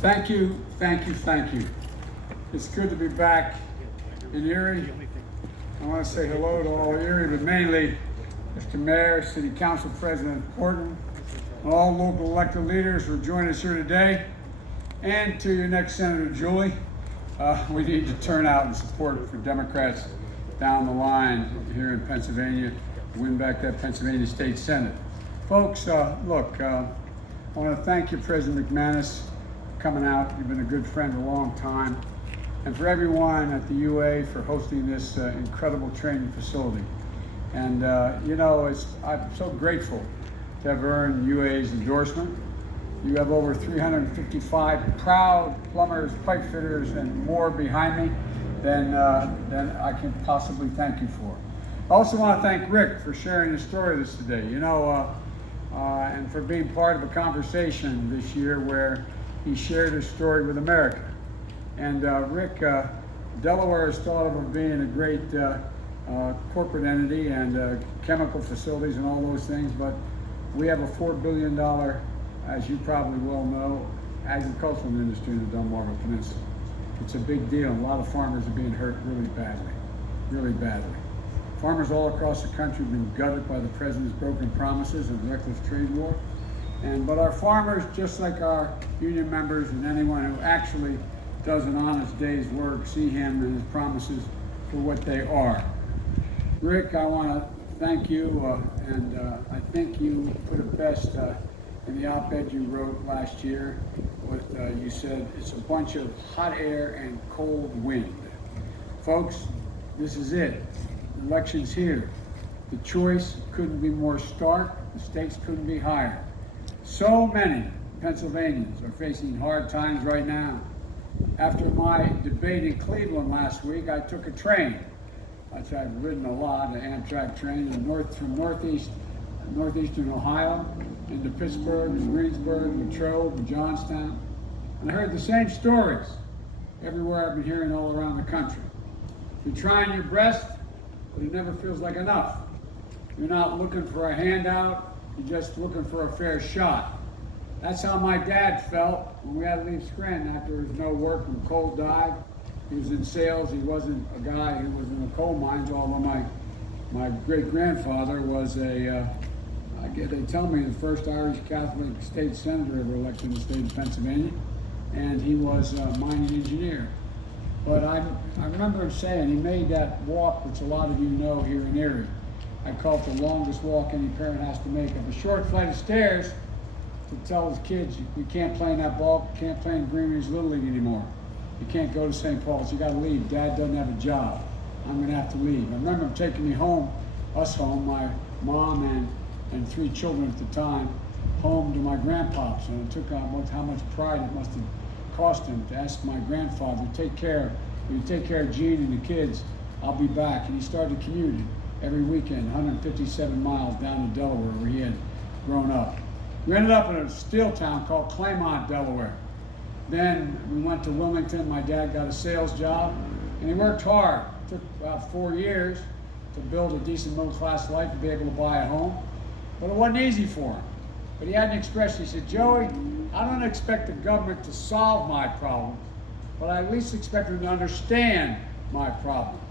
Thank you, thank you, thank you. It's good to be back in Erie. I want to say hello to all Erie, but mainly Mr. Mayor, City Council President Horton, and all local elected leaders who are joining us here today, and to your next Senator Julie. We need to turn out and support for Democrats down the line here in Pennsylvania to win back that Pennsylvania State Senate. Folks, look, I want to thank you, President McManus, for coming out. You've been a good friend a long time. And for everyone at the UA for hosting this incredible training facility. And I'm so grateful to have earned UA's endorsement. You have over 355 proud plumbers, pipe fitters, and more behind me than I can possibly thank you for. I also want to thank Rick for sharing his story with us today, and for being part of a conversation this year where he shared his story with America. And Rick, Delaware is thought of being a great corporate entity and chemical facilities and all those things, but we have a $4 billion, as you probably well know, agricultural industry in the Delmarva Peninsula. It's a big deal. A lot of farmers are being hurt really badly, really badly. Farmers all across the country have been gutted by the president's broken promises and reckless trade war. But our farmers, just like our union members and anyone who actually does an honest day's work, see him and his promises for what they are. Rick, I want to thank you, and I think you put it best in the op-ed you wrote last year. You said, it's a bunch of hot air and cold wind. Folks, this is it. The election's here. The choice couldn't be more stark. The stakes couldn't be higher. So many Pennsylvanians are facing hard times right now. After my debate in Cleveland last week, I took a train, which I've ridden a lot, an Amtrak train, from northeastern Ohio into Pittsburgh, and Greensburg, Latrobe, and Johnstown. And I heard the same stories everywhere I've been hearing all around the country. You're trying your best, but it never feels like enough. You're not looking for a handout, you're just looking for a fair shot. That's how my dad felt when we had to leave Scranton after there was no work when coal died. He was in sales. He wasn't a guy who was in the coal mines, although my great-grandfather was they tell me, the first Irish Catholic state senator ever elected in the state of Pennsylvania, and he was a mining engineer. But I remember him saying he made that walk, which a lot of you know here in Erie. I call it the longest walk any parent has to make, up a short flight of stairs to tell his kids, we can't play in that ball, can't play in Green Ridge Little League anymore. You can't go to St. Paul's, you gotta leave. Dad doesn't have a job. I'm gonna have to leave. I remember him taking me home, us home, my mom and 3 children at the time, home to my grandpops. And it took how much pride it must have cost him to ask my grandfather, when you take care of Gene and the kids, I'll be back. And he started commuting every weekend, 157 miles down to Delaware where he had grown up. We ended up in a steel town called Claymont, Delaware. Then we went to Wilmington. My dad got a sales job, and he worked hard. It took about 4 years to build a decent middle-class life, to be able to buy a home. But it wasn't easy for him. But he had an expression. He said, Joey, I don't expect the government to solve my problems, but I at least expect them to understand my problems.